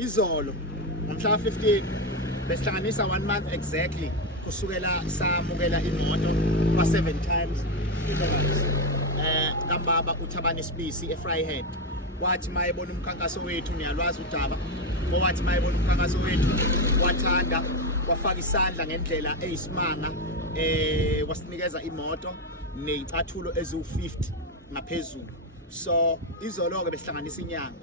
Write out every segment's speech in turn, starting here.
izolo ngomhla 15 besihlanganisa 1 month exactly kusukela samukela imoto kwa 7 times funerals kambaba uThabani Sibisi eFryhead wathi mayebona umkhankaso wethu niyalwazi udaba owathi mayebona umkhankaso wethu wathanda wafaka isandla ngendlela eyisimanga wasinikeza imoto nezicathulo eziwu50 ngaphezulu. So izolo ke besihlanganisa inyanga.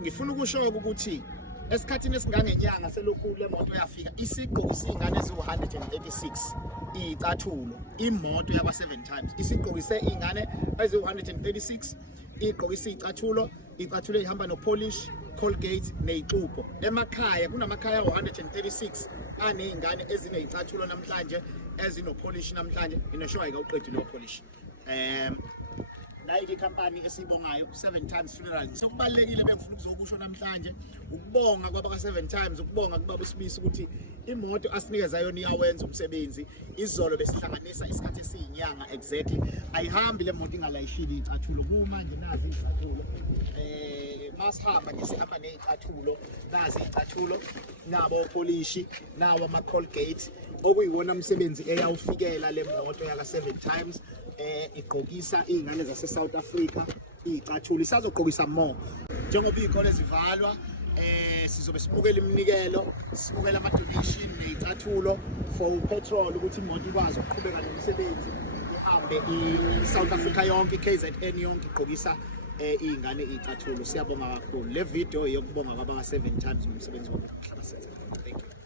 Ngifuna ukusho ukuthi esikhathini esingangenyanga selokhu le moto yafika isigqoko singane eziwu186 izicathulo imoto yakwa 7 times isigqokise ingane eziwu136 igqokise izicathulo ihamba no polish Colgate nezixubo. Emakhaya kunamakhaya u136 anezingane ezinezicathulo namhlanje ezino polish namhlanje inosho ayikaqedi no polish. Nayi company esibongayo 7 times funeral sokubalekile bengifuna ukuzokusho namhlanje ukubonga kwaba ka7 times ukubonga kubaba uSibisi ukuthi imoto asinikeza yona iyawenza umsebenzi. Izolo besihlanganisa isikhathi esiyinyanga exactly ayihambi le moto ingalayishili izicathulo kumanje nazi izicathulo masihamba nje sihamba nezicathulo nazi izicathulo nabo polish nawo ama Colgate okuyiwona umsebenzi eyawufikela le moto yaka 7 times igqokisa izingane zase South Africa izicathulo isazogqokisa more njengoba izikole zivalwa sizobe sibukela iminikelo sibukela ama donation nezicathulo for petrol ukuthi imoto ikwazi ukuqhubeka nomsebenzi ihambe iSouth Africa yonke iKZN yonke igqokisa izingane izicathulo. Siyabonga kakhulu le video yokubonga kwaba 7 times ngomsebenzi wabo. Thank you.